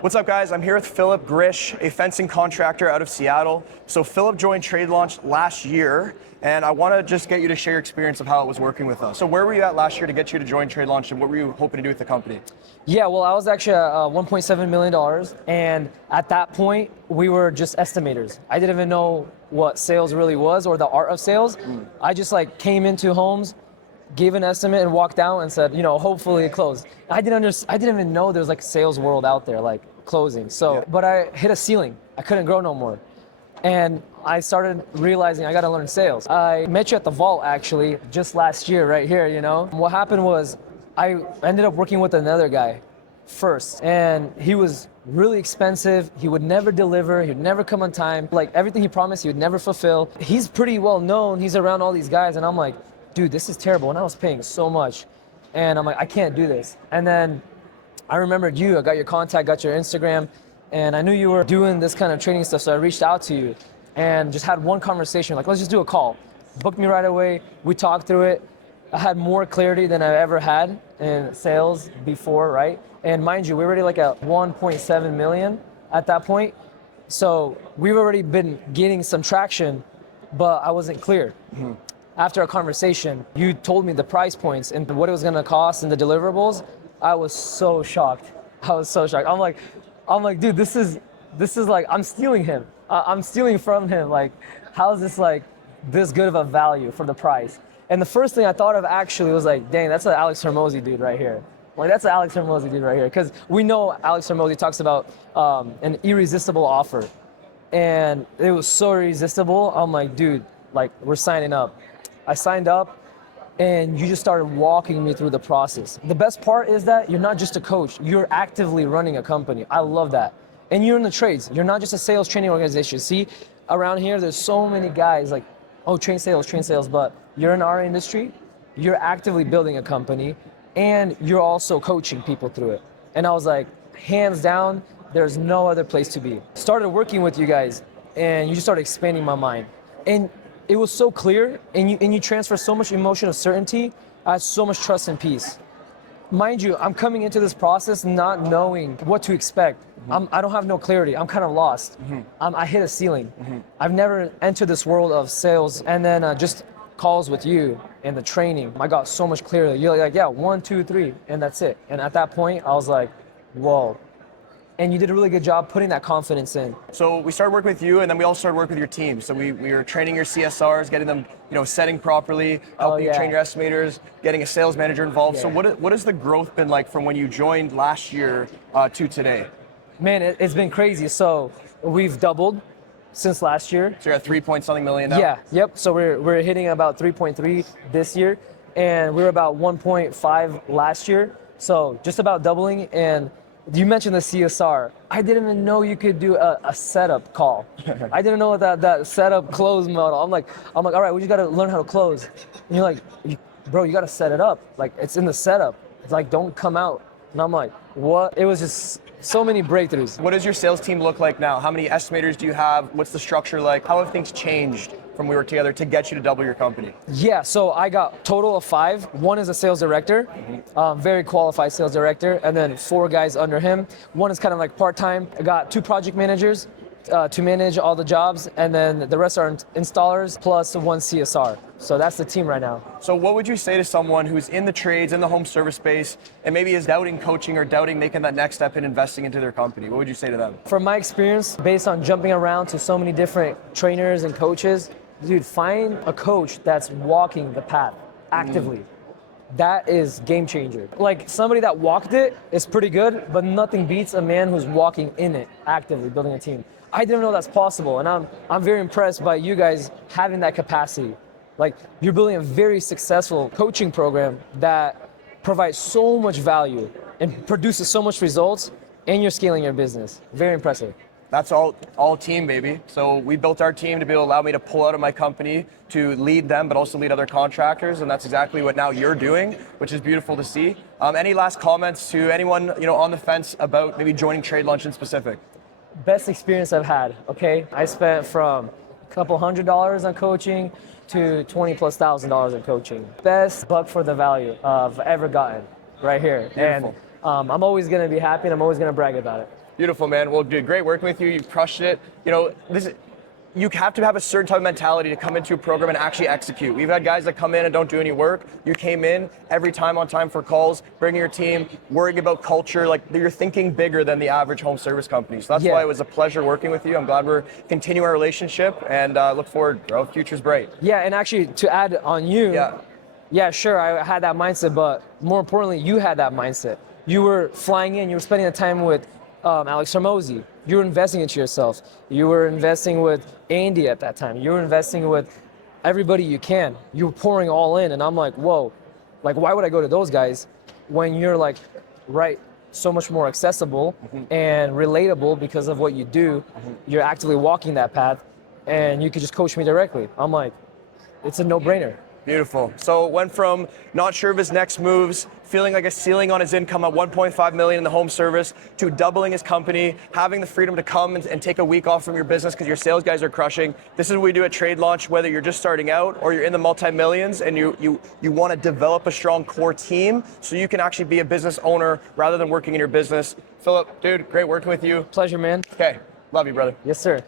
What's up, guys? I'm here with Phillip, Grish, a fencing contractor out of Seattle. So Phillip joined Trade Launch last year, and I want to just get you to share your experience of how it was working with us. So where were you at last year to get you to join Trade Launch, and what were you hoping to do with the company? Yeah, well, I was actually at $1.7 million, and at that point, we were just estimators. I didn't even know what sales really was or the art of sales. I just came into homes, gave an estimate, and walked out and said, hopefully it closed. I didn't even know there was a sales world out there, closing. So, but I hit a ceiling. I couldn't grow no more. And I started realizing I got to learn sales. I met you at the vault actually just last year right here, What happened was I ended up working with another guy first, and he was really expensive. He would never deliver. He would never come on time. Everything he promised, he would never fulfill. He's pretty well known. He's around all these guys, and I'm like, dude, this is terrible. And I was paying so much, and I'm like, I can't do this. And then I remembered you. I got your contact, got your Instagram, and I knew you were doing this kind of training stuff, so I reached out to you and just had one conversation, let's just do a call. Booked me right away. We talked through it. I had more clarity than I've ever had in sales before, right? And mind you, we were already at 1.7 million at that point. So we've already been getting some traction, but I wasn't clear. Mm-hmm. After our conversation, you told me the price points and what it was gonna cost and the deliverables. I was so shocked. I'm like, dude, this is I'm stealing him. I'm stealing from him. How is this this good of a value for the price? And the first thing I thought of actually was dang, that's an Alex Hormozi dude right here. That's an Alex Hormozi dude right here. Because we know Alex Hormozi talks about an irresistible offer. And it was so irresistible. I'm like, dude, we're signing up. I signed up, and you just started walking me through the process. The best part is that you're not just a coach, you're actively running a company. I love that. And you're in the trades. You're not just a sales training organization. See, around here, there's so many guys train sales, but you're in our industry, you're actively building a company, and you're also coaching people through it. And I was like, hands down, there's no other place to be. Started working with you guys, and you just started expanding my mind. And it was so clear, and you transfer so much emotion of certainty. I had so much trust and peace. Mind you, I'm coming into this process not knowing what to expect. Mm-hmm. I don't have no clarity. I'm kind of lost. Mm-hmm. I hit a ceiling. Mm-hmm. I've never entered this world of sales, and then just calls with you and the training. I got so much clarity. You're like, yeah, 1, 2, 3, and that's it. And at that point, I was like, whoa. And you did a really good job putting that confidence in. So we started working with you, and then we also started working with your team. So we were training your CSRs, getting them, setting properly, helping you train your estimators, getting a sales manager involved. Yeah. So what has the growth been like from when you joined last year to today? Man, it's been crazy. So we've doubled since last year. So you're at 3-point-something million now? Yeah, yep. So we're hitting about 3.3 this year, and we were about 1.5 last year. So just about doubling. And you mentioned the CSR. I didn't even know you could do a setup call. I didn't know that setup close model. I'm like, all right, we just gotta learn how to close. And you're like, bro, you gotta set it up. It's in the setup. It's don't come out. And I'm like, what? It was just so many breakthroughs. What does your sales team look like now? How many estimators do you have? What's the structure like? How have things changed from we were together to get you to double your company? Yeah, so I got total of 5. One is a sales director, very qualified sales director, and then 4 guys under him. One is kind of part-time. I got 2 project managers to manage all the jobs, and then the rest are installers plus 1 CSR. So that's the team right now. So what would you say to someone who's in the trades, in the home service space, and maybe is doubting coaching or doubting making that next step in investing into their company? What would you say to them? From my experience, based on jumping around to so many different trainers and coaches, dude, find a coach that's walking the path actively. That is game changer. Somebody that walked it is pretty good, but nothing beats a man who's walking in it actively, building a team. I didn't know that's possible, and I'm very impressed by you guys having that capacity. You're building a very successful coaching program that provides so much value and produces so much results, and you're scaling your business. Very impressive. That's all team, baby. So we built our team to be able to allow me to pull out of my company to lead them, but also lead other contractors, and that's exactly what now you're doing, which is beautiful to see. Any last comments to anyone on the fence about maybe joining Trade Launch in specific? Best experience I've had. Okay, I spent from a couple $100s on coaching to $20,000+ in coaching. Best buck for the value I've ever gotten right here. Beautiful. And I'm always going to be happy, and I'm always going to brag about it. Beautiful, man. Well, dude, great working with you. You've crushed it. You know, you have to have a certain type of mentality to come into a program and actually execute. We've had guys that come in and don't do any work. You came in every time on time for calls, bringing your team, worrying about culture. Like, you're thinking bigger than the average home service company. So that's why it was a pleasure working with you. I'm glad we're continuing our relationship, and look forward, bro. Future's bright. Yeah, and actually to add on you, yeah, sure, I had that mindset, but more importantly, you had that mindset. You were flying in, you were spending the time with Alex Hormozy. You were investing into yourself. You were investing with Andy at that time. You were investing with everybody you can. You were pouring all in, and I'm like, whoa, like, why would I go to those guys when you're like, right, so much more accessible and relatable because of what you do. You're actively walking that path, and you could just coach me directly. I'm like, it's a no-brainer. Beautiful. So it went from not sure of his next moves, feeling like a ceiling on his income at 1.5 million in the home service, to doubling his company, having the freedom to come and take a week off from your business because your sales guys are crushing. This is what we do at Trade Launch, whether you're just starting out or you're in the multi-millions and you want to develop a strong core team so you can actually be a business owner rather than working in your business. Phillip, dude, great working with you. Pleasure, man. Okay. Love you, brother. Yes, sir.